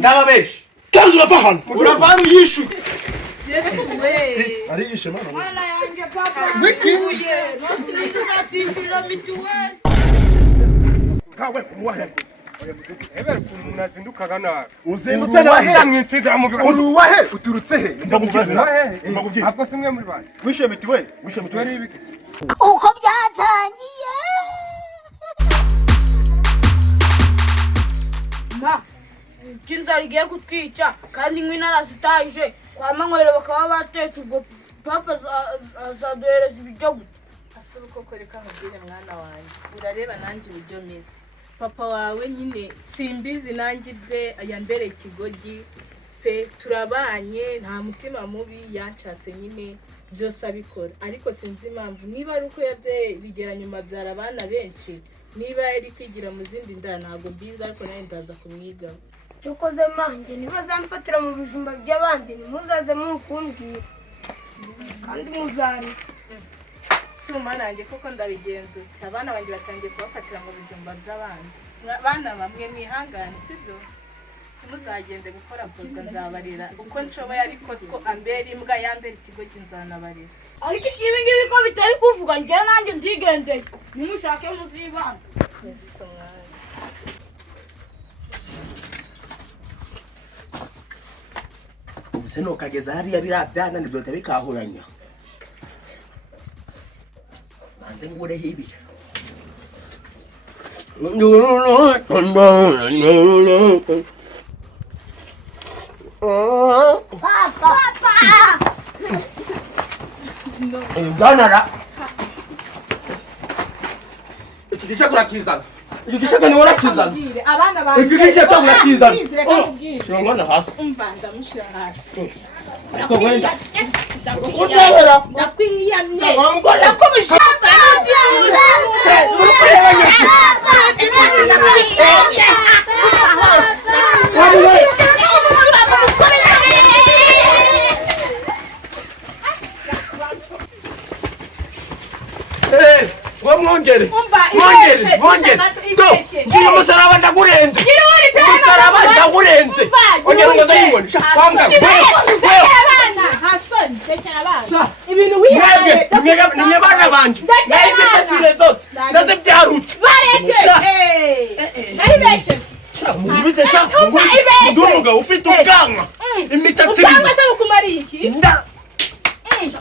ndababeshi kandi urava hano uravana yishu Yesu we ari yishe mana mwana yanjye papa Wiki uzatishira mituweli kawe kumuwahe Ebere umuntu azindukaga nabi. uzindutse nawe Mwinsidira mu bigo. uruwahe uturutse he ndamubwiza Apko simwe muri bane. wishe mitiwe Twari ibikisi. uko byatangiye ma kinzara igiye kutwica kandi inkwi narazitaje kwa manywero bakaba batetse ubwo papa azaduhereza ibiryo gute asaba uko kwereka nkubwire mwana wanjye urareba nanjye uburyo meze papa wawe nyine simbizi nanjye ibye yambere ikigogi pe turabanye nta mutima mubi yanshatse nyine byose abikora ariko sinzi impamvu niba ari uko yabyaye bigera nyuma abyara abana benshi niba yari kwigira mu zindi nda ntabwo mbizi ariko nawe ndaza kumwigaho Cyokoze manje ntibazamfatira mu bijumba by'abandi ntimuzaze mukumbwira kandi muzari suma nanjye koko ndabigenzura abana banjye batangiye kubafatira mu bijumba by'abandi bana bamwe mwihangane sibyo muzagende gukora pozwa nzabarira uko nshoboye ariko siko ambere imbwa yambere ikigogi nzanabarira ariko ibi ngibi ko bitari kuvuga njye nanjye ndigendeye nimushake muzibana ubuse no kageza hariya birabyana nibyo bikahuranya manze ngure hibi Ganara. Ikigishaka kurakizana. Ikigishaka ni warakizana. abana banjye Ikigishaka kurakizana. Shirangana hasi. umva ndamushira hasi Ariko wenda. ndakwiyamye ndakubishaka Mwongere. Mwongere. Ngiye umusaraba ndagurenze. Umusaraba ndagurenze. Ongera ngo ndayibone. Kwanga. Hasoni tekera abana ibintu wihaye Nimwe bana banje. Nahise pesire zose. Ndaze byarutse. bareke ayibeshe Mubize sha. Ndumuga ufite ubwanwa. Imitatsi. usanga se ukumariye iki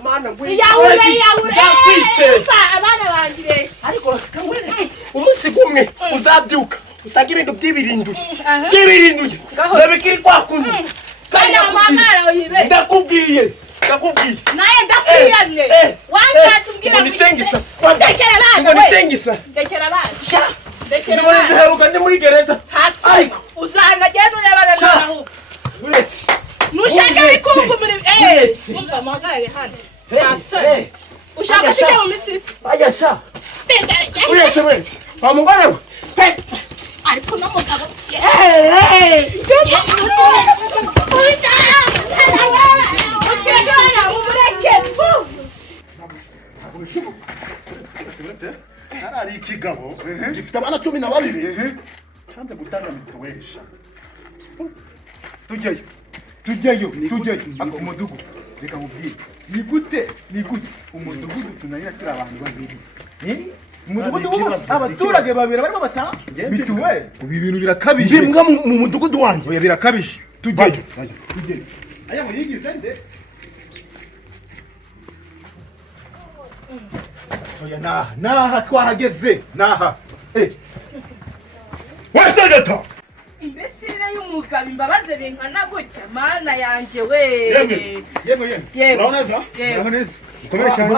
Mana ngwe. yahure Ndakwice. abana bangire Ariko kamwere. Umunsi gumwe uzabyuka. Usanga ibintu byibirinduye. Byibirinduye. Ndabikiri kwakundi. kandi amamara uyibe Ndakubwiye. naye ndakwiyamye wanshatse ubwira Nisengisa. ndekera abana Nisengisa. ndekera abana Sha. ndekera Ndabona abana ndaheruka ndi muri gereza. hasi uzana genda urebana naho Uretse. nushaka bikungumira umva muhagarare hano hasoni ushaka kujya mu mitsi Aya sha. Uretse. Amugore we. ariko n'umugabo ari ikigabo gifite abana 12 cyanze gutanga mituweli tujyayo ako umudugudu reka mubwire ni gute umudugudu tunanira turi abantu babiri umudugudu wose abaturage babiri barimo batanga mituweli ibi bintu birakabije bimbwa mu mudugudu wanjye oya birakabije tujyayo aya ngo yigize nde oya naha twahageze naha Segeta imbesire y'umugabo imbabaze binkana gutya mana yanjye we yemwe urabona neza ukomere cyane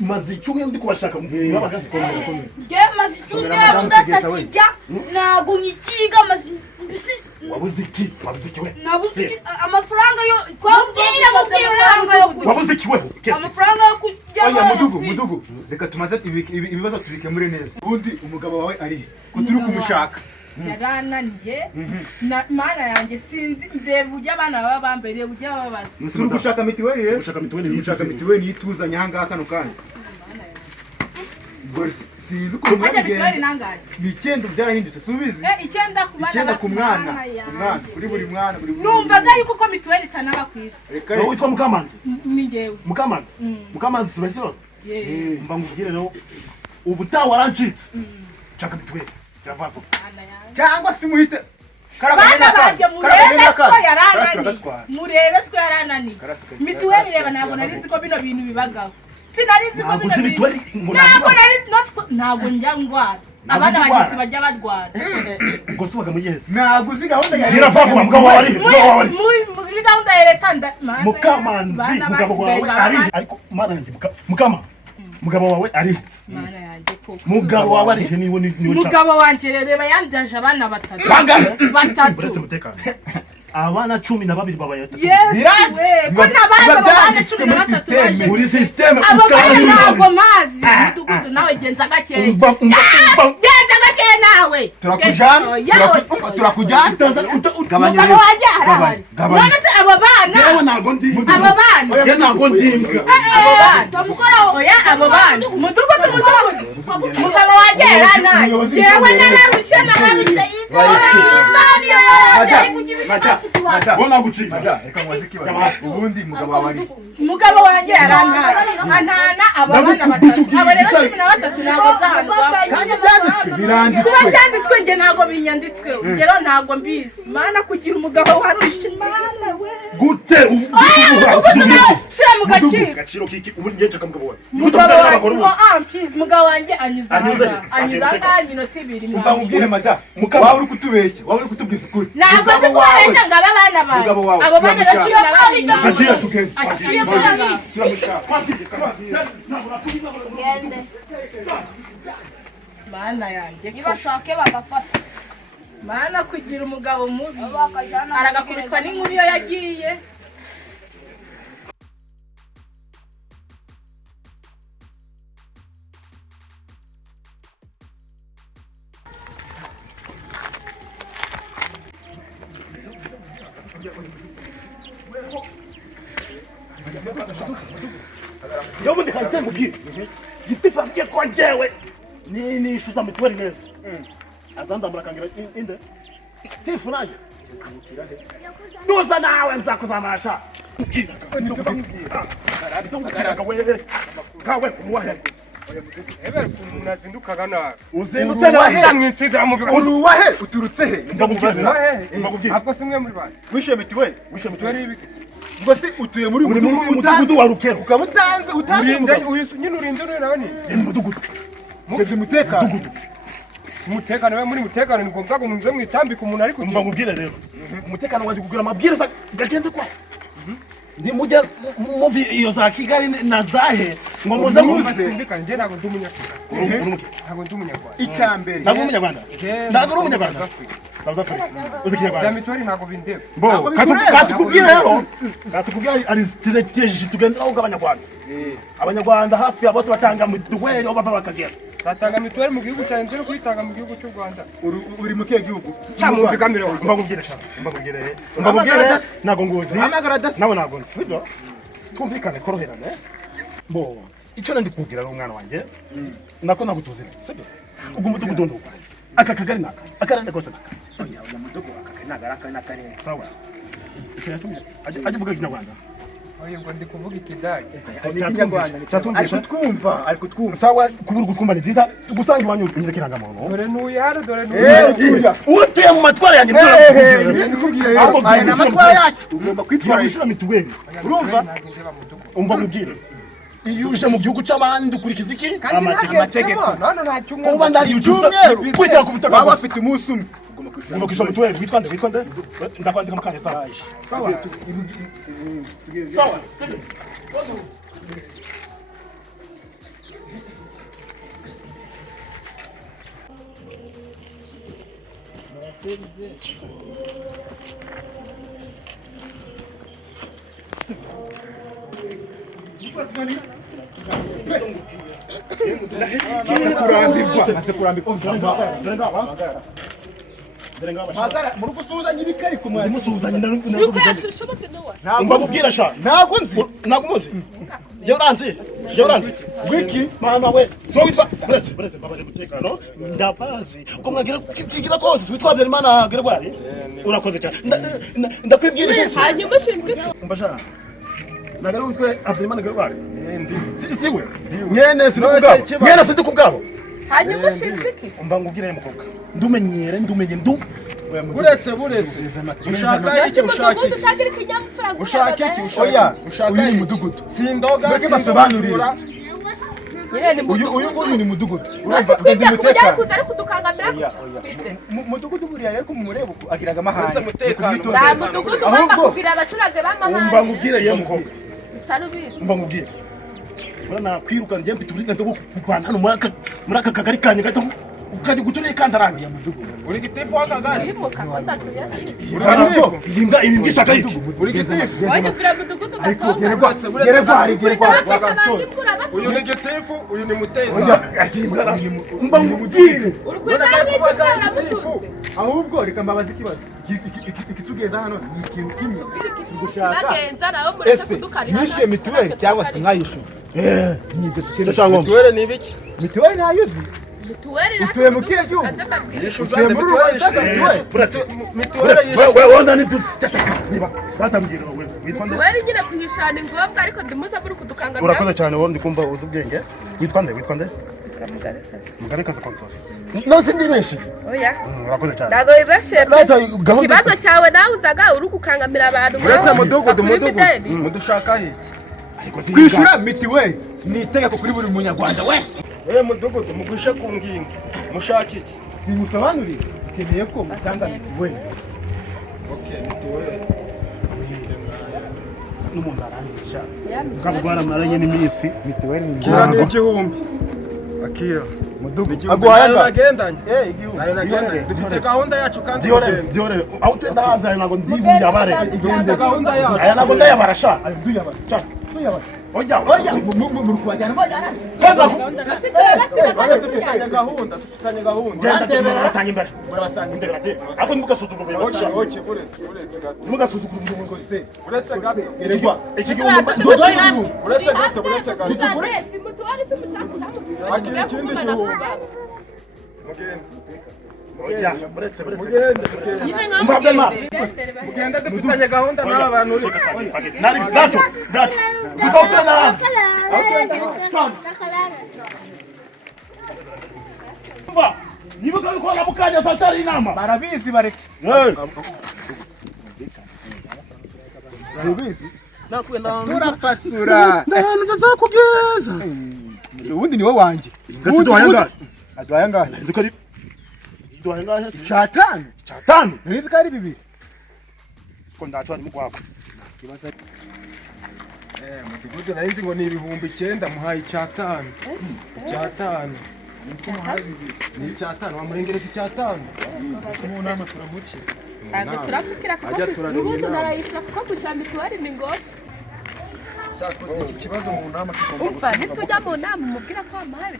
Mazi 10 ndi kubashaka mu njye maze icyumweru ndatakijya ntabwo nkikiga mbese wabuze iki we nabuze amafaranga yo twabwira amafaranga yo wabuze iki we amafaranga yo kujya oya mudugu reka tumaze ibibazo tubikemure neza ubundi umugabo wawe ari ko turi kumushaka yarananiye mana yanjye sinzi ndeba ujya abana baba bambereye ujya bababaza turi gushaka mituweli rero gushaka mituweli yituzanye aha ngaha kano kanya sinzi uko Ajya Mituweli nangaye. ni 9 byarahindutse subizi 9 ku bana. 9 ku mwana kuri buri mwana Numvaga yuko ko Mituweli itanaga ku isi. reka wowe witwa Mukamanzi Ni njyewe. Mukamanzi Silvestre mva ngubwire rero ubutaha warancitse chaka Mituweli yavaga cyangwa si muhite Bana banje murebe ko yaranani. Murebe ko yaranani. Mituweli reba ntabwo narinzi ko bino bintu bibagaho. Sinarinzi ko bino bintu. Ntabwo njya ngwara. Abana bagisi bajya barwara. ngo subaga mu Yesu ntabwo uzi gahunda ya biravaga mugabo wari muri gahunda ya leta Mukamanzi mugabo wawe ari ariko mana yanjye mugabo wawe ari Mana yanjye koko. mugabo wawe ari niwe Mugabo wanje reba yandaje abana batatu. Buretse mutekano abana 12 babaye Yes ko nabana 13 muri system abo ntabwo mazi mudugudu nawe genza gakeya genza gakeya nawe turakujyana mugabo wajya harahari none se abo bana yewe ntago ndi ye ntago ndimbwa abo bana mukora oya abo bana mudugudu mugabo wajya harana yewe nararushe bona gucika reka mwaziki ubundi mugabo wanjye yarantana abo bana batatu abo rero 13 ntabwo nzahantu kandi byanditswe kuba byanditswe nge ntabwo binyanditswe ngero ntabwo mbizi mana kugira umugabo warusha imana we gute shira mu gaciro gaciro kiki ubu ngenje kamugabo wawe mugabo wanjye anyuza iminota 2 mbamubwire mada wawe uri kutubeshya wawe uri kutubwiza ukuri ntabwo ndi kubeshya ngo aba bana banjye abo bana gaciro tugende mana yanjye Nibashake bagafata. mana kugira umugabo mubi aragakubitwa n'inkuru yo yagiye yo ndi hanze mubwire gitifangiye kwa jewe ni ishuza Mituweli neza azandambura kangira inde tifu nanjye tuza nawe nzakuzamasha kawe kumuwahe Ebere umuntu azindukaga nabi. uzindutse nawe Mwinsidira mu bigo. uruwahe uturutse he ndamubwira Ntabwo simwe muri bane. wishe Mituweli Mituweli y'ibikisi. ngo si utuye muri uri mu mudugudu wa Rukero ukaba utanze Nyine urinde nawe ni. mu mudugudu twebwe umutekano Umutekano we muri mutekano ni ngombwa ngo munze mwitambika umuntu ari umva mubwire rero umutekano waje kugura amabwiriza gagende kwa ndi mujya muvi iyo za Kigali na zahe ngo muze mwitambikana nje ntabwo ndi umunyarwanda. Ntabwo ndi umunyarwanda. icyambere ntabwo umunyarwanda ntabwo umunyarwanda South Africa uzi kinyarwanda Ya Mituweli ntabwo bindeba. bo katukubwira rero katukubwira ari strategy tugenda ugabanyarwanda abanyarwanda hafi ya bose batanga Mituweli aho bava bakagera Batanga Mituweli mu gihugu cya nze no kuyitanga mu gihugu cy'u Rwanda. uri mu kihe gihugu Cyamumvikamira. mbagubwire ntabwo nguzi nawe ntabwo nzi sibyo twumvikane koroherane bo icyo ndi kubwira umwana wanjye nako nagutuzira sibyo ubwo umudugudu ndo aka kagari naka akarande kose naka sibyo ya mudugudu aka nakarende sawa ajya vuga ikinyarwanda Oye ngo ndi kuvuga ikidage. twumva ariko twumva sawa kubura gutwumva ni byiza gusanga iwanyu unyereka irangamuntu Dore n'uyara dore utuye mu matwara yanjye ndikubwira rero aya n'amatwara yacu ugomba kwitwara twishura Mituweli urumva umva mubwire iyo uje mu gihugu cy'abandi ukurikiza iki amategeko none nta cyumweru. kuba ndari icyumweru kwitera ku butaka baba bafite umunsi umwe ugomba kwishyura Mituweli witwa nde ndakwandika mu kanya sawa sawa dore ngaba Mazara muri gusuzanya ibikari ku mwana. ndimusuzanye yuko yashushobote nowa umva kubwira sha Ntago nzi. ntabwo umuzi je uranzi Wiki. mama we so witwa buretse babare gutekano ndapazi uko mwagira kigira kose witwa Byarimana Gregoire urakoze cyane ndakwibwirisha hanyuma ushinzwe umva sha nagara witwa Byarimana Gregoire siwe nyene sindi kubwabo hanyuma ushinzwe iki umva ngubwire mukobwa ndumenye buretse ushaka iki utagira ikinyabupfura ushaka iki Oya, ushaka uyu ni iki mudugudu. sindoga Mbega basobanurira. Uyu ni mudugudu. Urumva ndi mutekano. kuza ari kudukangamira Mudugudu buriya ariko mumureba agiraga amahane. Uretse umutekano. nta mudugudu bakakubwira abaturage b'amahanga umva ngubwire ye mukobwa cyane ubizi umva ngubwire urana kwiruka njye mfite uburenganzira bwo kuvana hano muri aka kagari kanye gato ukajya guturira kandarangiye mudugudu uri gitifu w'akagari yimuka ko ndatuyazi ibi ngishaka iki uri gitifu wajya kureba mudugudu gatonga uyu ni gitifu uyu ni mutekano mba ngubwire uri kureba n'igitara mutunze Ahubwo reka mbabaza ikibazo. Ikitugeza hano ni ikintu kimwe. Gushaka. nagenza nawe muretse Ese kudukarira nishyuye mituweli cyangwa se mwayishyuye? nibyo tukenda cyangwa mituweli ni ibiki Mituweli ntayuzi. mituweli Utuye mu kihe gihugu? Utuye muri Rwanda mituweli. wewe wanda ni dusitaka niba batambwira wewe witwa nde mituweli nyine kuyishana ingombwa ariko ndimuza muri kudukangamira urakoze cyane wowe ndikumva uzi ubwenge witwa nde mugarekaza konsole no sindi benshi oya urakoze cyane ntago bibashemye ikibazo cyawe nawe uzaga uri gukangamira abantu uretse mudugudu mudushaka he Kwishyura mituweli ni itegeko kuri buri munyarwanda wese. mudugudu mugushe ku ngingo mushaka iki Simusobanurire. Ukeneye ko mutanga mituweli. mituweli n'umuntu arangisha ukaba baramaranye n'iminsi Mituweli ni kira ni igihumbi akira mudugudu. nayo nagendanye Igihugu. nayo nagendanye dufite gahunda yacu kandi diore aho utenda haza ntabwo ndiyabare dufite gahunda yacu aya ntabwo ndayabara sha Duyabara. Duyabara. oya Muri kubajyana bajyana. dufitanye gahunda genda murasanga imbere imbere ati ako ntimugasuzugure uretse gato ntimugasuzugure umuyobozi uretse gato iki gihugu uretse gato mituweli tumushaka akira ikindi gihumbi mugende oya buretse mugende dufitanye gahunda n'aba bantu uri nari gacho bifoto na haza nibuka yuko na mukanya satari inama Barabizi bareke. Sibizi. Turapasura. ndahanu ndazakugeza Ubundi ni wowe wanjye. gasi duhayanga Aduhayanga. nzi ko ari duhayanga Cyatanu. cyatanu Nzi ko ari bibiri. ko ndacho ari mugwako mudugudu nari nzi ngo ni ibihumbi 9 muhaye icyatanu ni icyatanu wamurengereza icyatanu mu nama turamuke ntabwo turakubwira ko ajya turareba n'ubundi inama. narayishyura kuko kwishyura mituweli ni ngombwa sakoze iki kibazo mu nama umva nitujya mu nama umubwira ko wamuhaye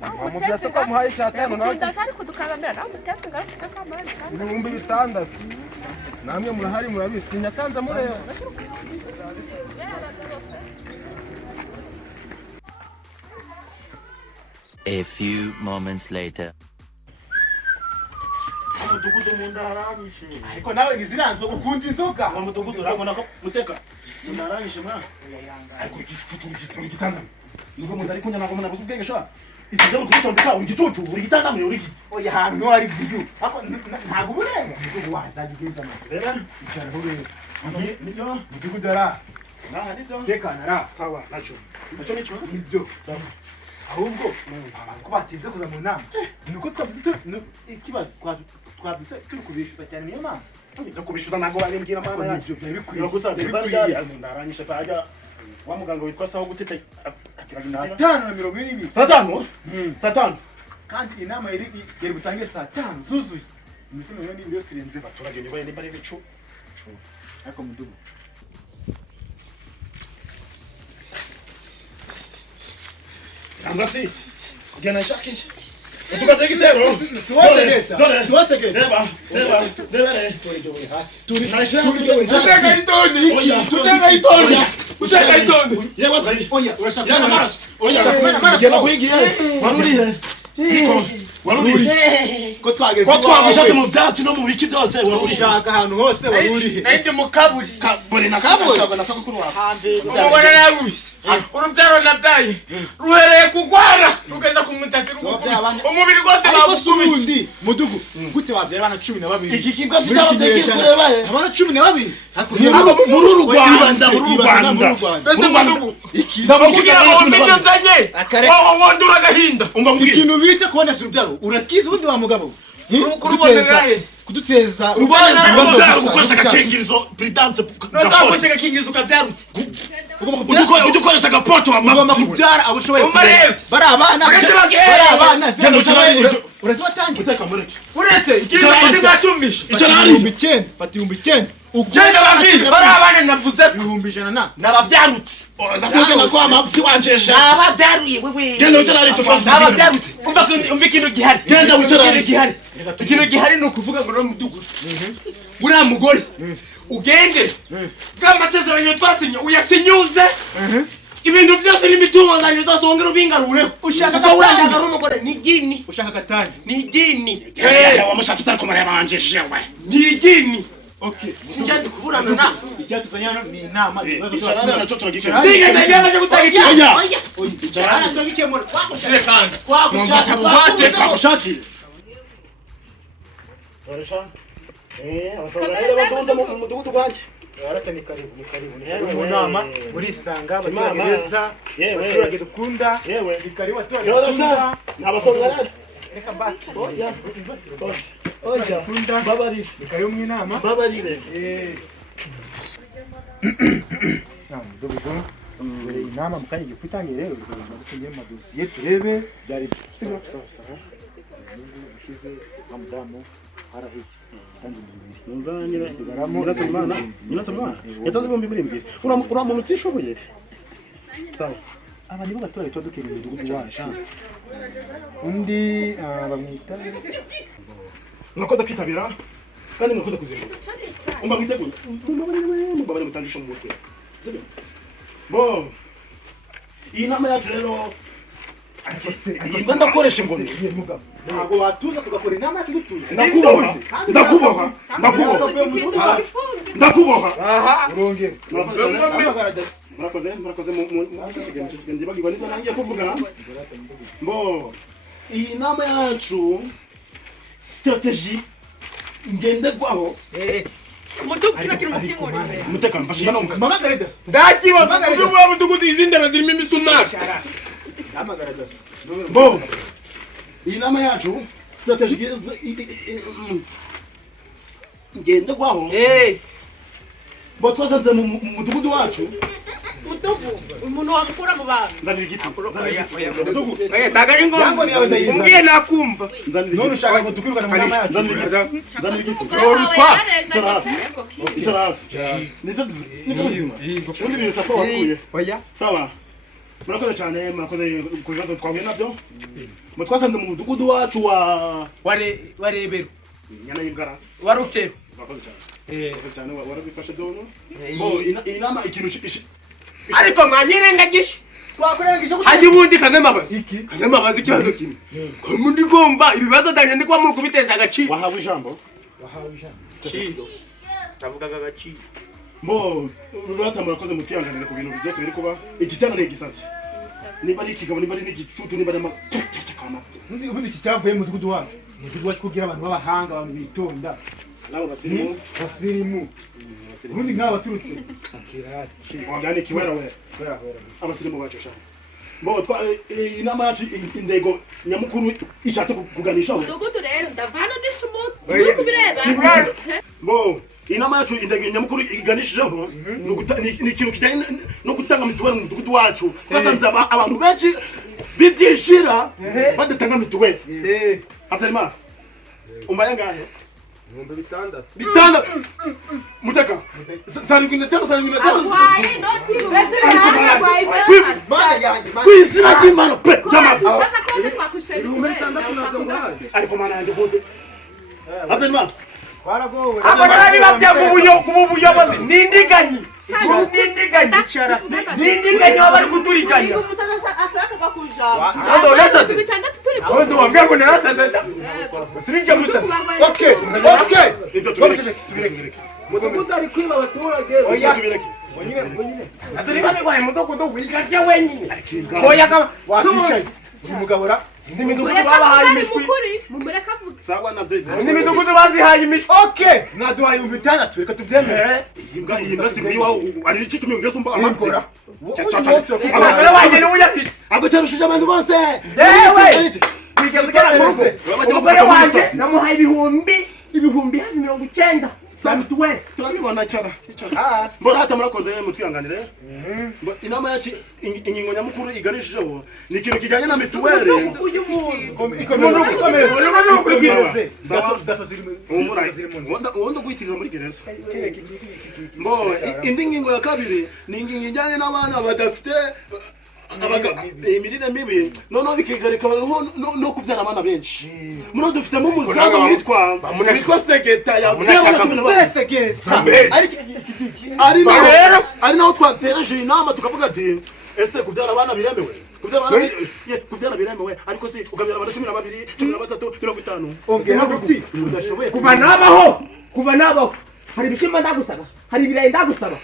6 mubya se ko muhaye icyatanu nawe ndaje ari kudukangamira nawe umutesi ngo arashaka ko wamuhaye 6 ibihumbi 6 namwe murahari murabizi sinyatanze mureba A few moments later. umudugudu mu ndaranyishe Ariko nawe ngiziranzo ukunda inzoga. umudugudu urabona ko muteka ndaranyishe mwa ariko igicucu gitanga nubwo umuntu ari kunya ntabwo umuntu abuze ubwenge sha izi nzego tugitondeka uri igicucu uri gitanga uri iki Oya ahantu niho hari viyu. Ako ntago uburenga. Mudugudu wazagigeza amata. reba Icyaro ho rero. nibyo Mudugudu ara. naha nibyo Tekana ara. sawa nacho nicyo Nibyo. Ahubwo ko batinze kuza mu nama. Nuko twavuze ikibazo twabyutse turi kubishyura cyane niyo nama. no kubishyuza ntabwo barimbwira amana yacu Ibyo bikwiye. gusaza ryari ndaranyishe tajya wa muganga witwa saho gutete akiraga inama 5:42. satanu Kandi inama yari butange saa 5 zuzuye. Imitima yo n'ibyo sirenze abaturage nibaye nimba ari ibicu ariko mudugudu. cyangwa se kugenda nshakisha Tugatega igitero. Segeta. Dore Segeta. Reba. Turi hasi. Tutega itoni. Tutega itoni. Yewe Oya, urashaka amaraso. Oya. Genda kuyigiye. Warurihe. Warurihe. Ko twageze. Ko twagushatse mu byatsi no mu biki byose Ushaka ahantu hose warurihe. Nende mukaburi. Kaburi nakabashaka na sakukuru wa hambe. Umugore yagubise. Urubyaro nabyaye. Ruhereye kugwara. Rugeza ku mutati. Umubiri wose bagusubiye. Mudugu. Gute babyara bana 12. Iki kigo cy'abatekerezako kurebaye. Abana 12. Muri Rwanda. Bese mudugu. Ndabakugira ngo mbite nzanye. Wowe wondura gahinda. Ikintu bita kubona urubyaro. Urakiza ubundi wa mugabo. Kurubonerahe. Kuduteza urubona gukoresha agakingirizo prudence nazakoresha agakingirizo ukabyarute udukoresha agapoto ugomba kubyara abo ushoboye bari abana urazibatangira uteka mureke uretse ikintu kizacumisha fata 1000 ugenda bambire bari abana navuze 100 nababyarute zavuga ko amapfi wanjesha nababyaruye wewe genda ucara cyo nababyarute umva ikintu gihari genda ucara ikintu gihari no kuvuga ngo no mudugudu uriya mugore ugende bw'amasezerano twasinye uyasinyuze ibintu byose n'imitungo zanjye uzazongera ubingarureho ushaka ko urandanga n'umugore ni igini ushaka gatani ni igini wamushatse utari kumara banjeshe we ni igini okay sinjye kuburana na icyatuzanya ni inama icara naco turagikira ndigenda ngiye gutanga iki oya icara turagikemura twakushire kandi twagushaka bubate twagushakire Arasha abasanga batonze mu mudugudu gwanjye ni karibu mu nama muri sanga abatekereza abaturage dukunda ni karibu abaturage dukunda nabasonga reka baki oya babarire ni karibu mu inama babarire dobigo inama mukanye gikwitangiye rero tugiye mu dosiye turebe byari sawa amudamu harahiye Nuzanyira Nyiransabimana yatanze 2000 ura muntu utishoboye sawa aba nibo baturage twadukira mu mudugudu wacu undi bamwita mwakoze kwitabira kandi mwakoze kuzenguruka umba mwitegura mubabare mutangisha mu mutwe bo iyi nama yacu rero Imba ndakoresha ingoni ntabwo watuza tugakora inama yacu dutuze ndakuboha urongera murakoze mu kiganiro ndibagirwa nibyo nangiye kuvuga bo iyi nama yacu strategy ngenderwaho umutekano mfashe hano mama gareda ndakibaza kuko wa mudugudu izindebe zirimo imisumari bo iyi nama yacu strategy ngenderwaho bo twasanze mu mudugudu wacu umuntu wamukura mu bantu nzanira igiti ndagari ngo umbwiye nakumva none ushaka ngo tukwirukana mu nama yacu nzanira igiti icara hasi nibyo bizima ubundi bintu sako wakuye sawa murakoze cyane murakoze ku bibazo twahuye nabyo mu twasanze mu mudugudu wacu warebero nyana y'ibwara warukero murakoze cyane warabifashe dono iyi nama ikintu ariko mwanyirengagisha hajya ubundi kazemabazi ikibazo kimwe ko mundi gomba ibibazo danye ndi kwa muri kubiteza agaciro wahawe ijambo ciro tavugaga agaciro bo rurata murakoze mu twihanganira ku bintu byose biri kuba iki cyana ni igisasi niba ari ikigabo niba ari n'igicucu niba ari ubundi iki cyavuye mu mudugudu wacu kugira abantu b'abahanga abantu bitonda nabo basirimu ubundi nk'aba baturutse wangane kiwera we abasirimu bacu sha bo inama yacu indego nyamukuru ishatse kuganisha we mudugudu rero ndavana n'ishumutsi kubireba bo inama yacu indego nyamukuru iganishijeho ni ikintu kijyanye no gutanga mituweli mu mudugudu wacu twasanze abantu benshi bibyishira badatanga mituweli atarima umbaye ngahe Ngombe bitandatu. Bitandatu. Muteka. Sangi nataka. Kwizina kimano pe. Jamazi. Ariko mana yanjye bose. Azema. Baragowe. Abana bibabya mu buyobozi nindiganyi. Nindiganyi abari kuturiganya. Asaka bakujaba. Ndo nasaze. Bitandatu turi ko. Ndo wambya ngo nasaze. Sinje musa. Okay. Tubireke. Mudugudu ari kwiba abaturage. Oya. Tubireke. Atari babigwaye mudugudu wigarye wenyine. Oya kama Wakicaye. Uyu mugabora. Ndi midugudu babahaye imishwi. Mumureka vuga. Sawa navyo. Ndi midugudu bazihaye imishwi. Okay. Naduhaye bitandatu reka tubyemere. Imbwa simbi waho ari iki tumwe ngeso mba Amakora. Abagore wanjye ni uyafite. Abacarushije abantu bose. Yewe. Wigeze ugera mu rugo. Umugore wanjye namuhaye ibihumbi hafi 90. Za Mituweli. Turabibona cyara. Mbona hata murakoze mutwihanganire. Inama yacu ingingo nyamukuru iganishijeho ni ikintu kijyanye na Mituweli. Uyu muntu. Ikomereze. Ubundi guhitiriza muri gereza. Mbo indi ngingo ya kabiri ni ingingo ijyanye n'abana badafite imirire mibi noneho bikigarika no kubyara abana benshi. Muno dufitemo umusaza witwa Segeta ya Segeta. Ari naho twatereje inama tukavuga ati ese kubyara abana biremewe? Kubyara biremewe ariko si ukabyara abana 12, 13, 50. Ongera guti udashoboye. Kuva nabaho. Hari ibishimba ndagusaba. Hari ibirayi ndagusaba.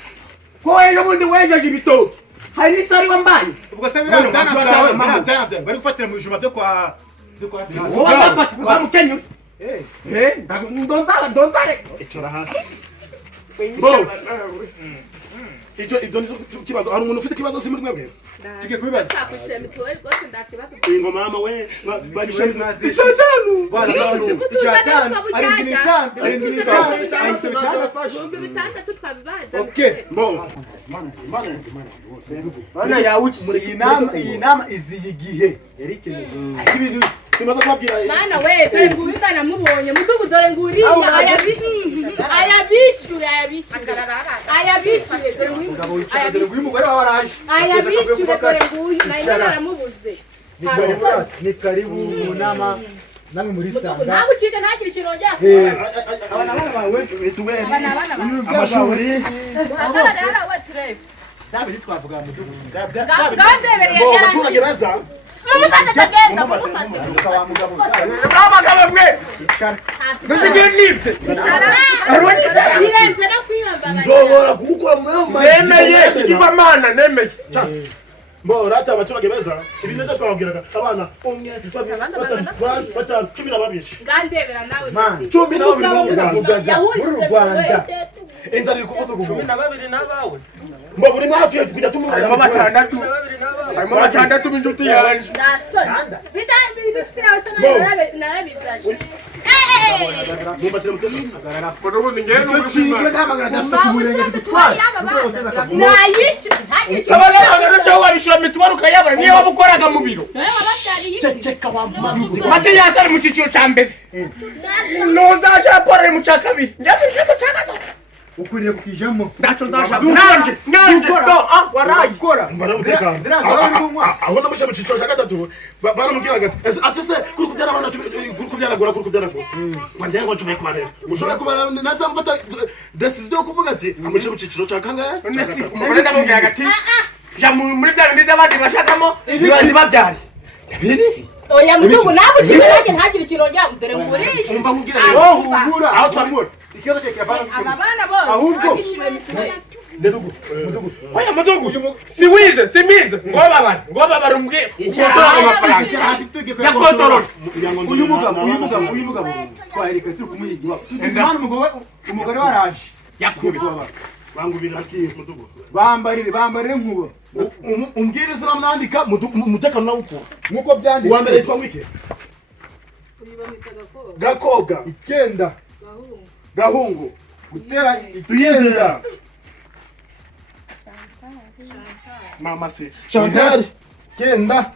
Ko ejo bundi wejeje ibitoki. Hari n'isari wambaye. Ubwo se birabyaye. Bari gufatira mu bijuma byo kwa Wowe ndafata kwa mukenyu. Ndonzare. Icara hasi. Bo. Ibyo kibazo hari umuntu ufite kibazo si muri mwebwe. Tuge kubibaza. Sakushira Mituweli rwose ndakibazo. Ingo mama we babishye Icatanu. Ari bitandatu twabibaye. Okay. Bo. Bana yawukize iyi nama iziye igihe. Eric ibintu simaze kwabwira. Mana we dore ngubinda namubonye mudugu dore nguri ayabishuye dore uyu mugore wawe araje. ayabishuye dore nguyu nayo naramubuze. Ni karibu mu nama namwe muri Mudugu Sanga. ntagucike ntakiri kirongera. Abana bawe Mituweli. Amashuri. Hagarara we turebe. Dabe twavuga mudugu. Gandebereye Bo yarangiye. baturage baza. Mumufata tagenda mumufata. Kwa mugabo. Abagabo mwe. Nzigiye nibye. Birenze no kwibambaga. Nzobora kugukora muri Nemeye tugiva mana nemeye. Bo rata abaturage beza ibintu byo twabwiraga abana umwe batatu 12. Gandebera nawe. 12 Muri Rwanda. inzara iri kuvuza ubu 12 n'abawe. Mbo buri mwaka kujya tumura Harimo batandatu b'injuti yanjye. Nasoni. Bitira wese narabibyaje. mumbatire mutego Mudugudu ngene Tukiwe namagana dafite kumurenge gutwara. Nayishu. Abana cyo barishura Mituweli ukayabara niyo wabukoraga mu biro. ceceka wa Mati yasari mu ciciro ca mbere. Nozaje pore mu ca kabiri. Njye mu ca gatatu. Ukwiriye kukijamo. Ndacho nzaje. Nanje warayi Gukora. mbaramuteka aho namushe mu ciciro cya gatatu baramubwiraga ati se kuri kubyara abana kuri kubyaragura wanjye ngo ncume kubarera mushoboye kubara nasa mfata decision yo kuvuga ati amushe mu ciciro cya kangahe umugore ndamubwiraga ati ja muri bya bindi by'abandi bashakamo ibandi babyari. Oya mudugu nagucike nake ntagire kirongera dore ngurisha. umva mubwira Hubura. aho twabibona Ikibazo cyo kirabana. Ababana bose. Ahubwo. Mudugu Oya mudugu si wize si mize ngo babara umbwe ukotora amafaranga ya kotorora. Uyu mugabo twahereka turi kumuyigiwa. Tuzimana umugore waraje. yakubitwa bangubira ati mudugu Bambarire nkubo. umbwiriza namwandika umutekano nawukura Nkuko byanditse. uwa mbere yitwa wike Gakobwa Ikenda. Gahungu Gutera Tuyizera Mama se Chantal Kenda.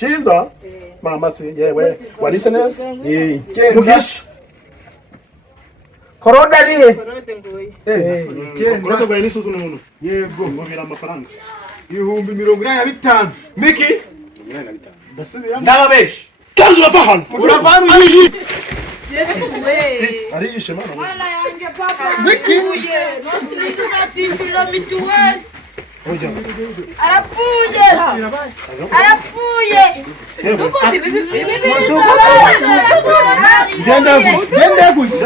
Chiza mama si yewe walise neza mugisha Korode arihe? Korode ngoye. kurata gwa n'isuzu n'umuntu Yego. ngobira amafaranga 85. Miki 85 ndasubira ndababeshi kandi urava hano uyiyi Yesu we. ari yishe mama Mwana yanjye papa arapfuye nose tuzatishurira mituweli oya arapfuye arapfuye genda Gende guye.